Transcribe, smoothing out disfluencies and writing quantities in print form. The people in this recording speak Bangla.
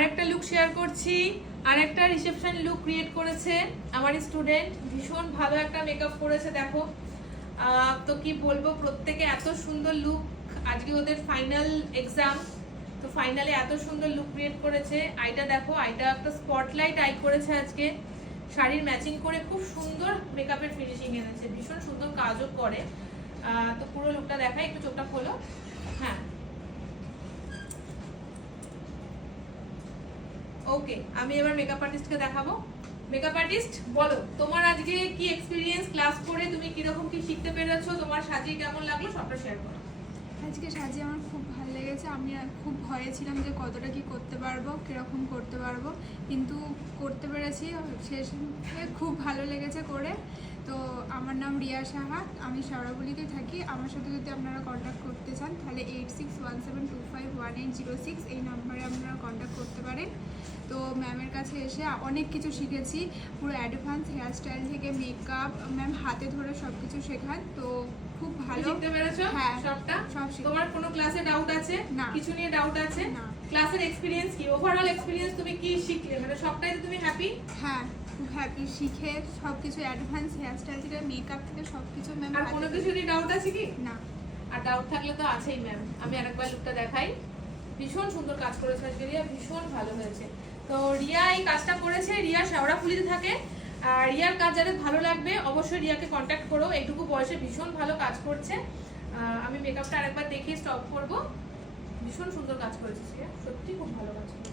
আরেকটা লুক শেয়ার করছি। আরেকটা রিসেপশন লুক ক্রিয়েট করেছে আমার স্টুডেন্ট, ভীষণ ভালো একটা মেকআপ করেছে দেখো। তো কি বলবো, প্রত্যেকে এত সুন্দর লুক। আজকে ওদের ফাইনাল এক্সাম, তো ফাইনালে এত সুন্দর লুক ক্রিয়েট করেছে। আইটা দেখো, আইটা একটা স্পটলাইট আই করেছে আজকে, শাড়ির ম্যাচিং করে খুব সুন্দর মেকআপের ফিনিশিং এনেছে, ভীষণ সুন্দর কাজও করে। তো পুরো লুকটা দেখাই, একটু চোখটা খোলো। হ্যাঁ ওকে, আমি এবার মেকআপ আর্টিস্টকে দেখাবো। মেকআপ আর্টিস্ট বলো, তোমার আজকে কি এক্সপিরিয়েন্স, ক্লাস করে তুমি কিরকম কি শিখতে পেরেছো, তোমার সাজিয়ে কেমন লাগলো সবটা শেয়ার করো। আজকে সাজিয়ে আমার খুব ভালো লেগেছে। আমি খুব ভয়ে ছিলাম যে কতটা কি করতে পারবো, কীরকম করতে পারবো, কিন্তু করতে পেরেছি। শেষে খুব ভালো লেগেছে করে। তো আমার নাম রিয়া সাহা, আমি শেওড়াফুলিতে থাকি। আমার সাথে যদি আপনারা কন্ট্যাক্ট করতে চান তাহলে 8617251806 এই নাম্বারে আপনারা কন্ট্যাক্ট করতে পারেন। তো ম্যামের কাছে এসে অনেক কিছু শিখেছি, পুরো অ্যাডভান্স হেয়ারস্টাইল থেকে মেকআপ। ম্যাম হাতে ধরে সব কিছু শেখান, তো খুব ভালো শিখতে পেরেছো। হ্যাঁ, সবটা সব তোমার কোনো ক্লাসে ডাউট আছে? না। কিছু নিয়ে ডাউট আছে না। ক্লাসের এক্সপেরিয়েন্স কি, ওভারঅল এক্সপেরিয়েন্স তুমি কি শিখলে, মানে সবটাই তুমি হ্যাপি? হ্যাঁ, খুব হ্যাপি। শিখে সব কিছু অ্যাডভান্স হেয়ারস্টাইল থেকে মেকআপ থেকে সব কিছু ম্যাম। আর কোনো কিছু নিয়ে ডাউট আছে কি? না। আর ডাউট থাকলে তো আছেই ম্যাম। আমি আরেকবার লুকটা দেখাই, ভীষণ সুন্দর কাজ করেছে আজকে রিয়া, ভীষণ ভালো হয়েছে। তো রিয়া এই কাজটা করেছে, রিয়া শেওড়াফুলিতে থাকে। আর রিয়ার কাজ যাদের ভালো লাগবে অবশ্যই রিয়াকে কন্ট্যাক্ট করো, এইটুকু বয়সে ভীষণ ভালো কাজ করছে। আমি মেকআপটা আরেকবার দেখে স্টপ করবো। ভীষণ সুন্দর কাজ করেছে রিয়া, সত্যি খুব ভালো কাজ করেছে।